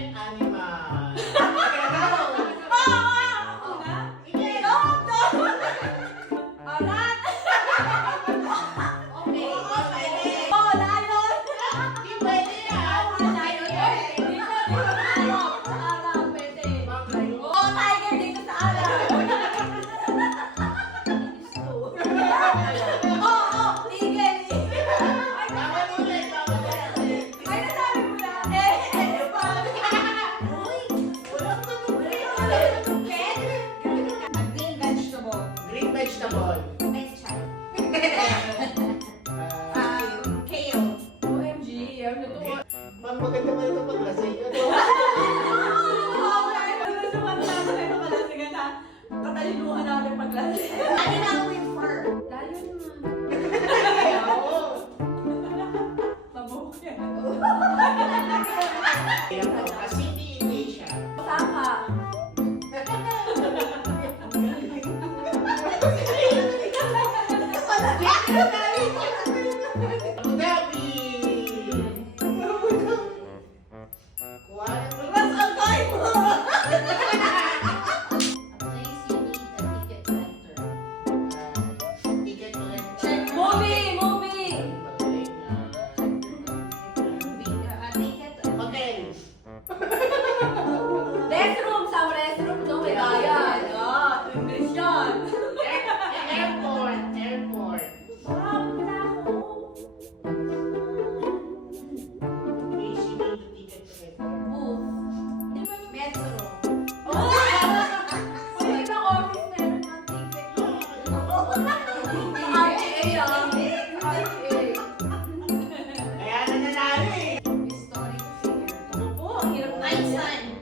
Pet animal. Green vegetable. Ma'am, maganda ba ito paglasing? Katalinuhan namin paglasing. Mabuk yan. City in Asia. Tama. Abu Dhabi. Kuala Ticket to enter. Movie! Hotel. Restroom! Sa restroom doon may bayan. English yan. Airport. Wala ako. Please, you need a ticket to enter. Booth. Metro. Kung ibang office meron ng ticket. RTA yan. RTA. Kaya na nanalo eh. Historic figure. Oo, ang hirap na yan.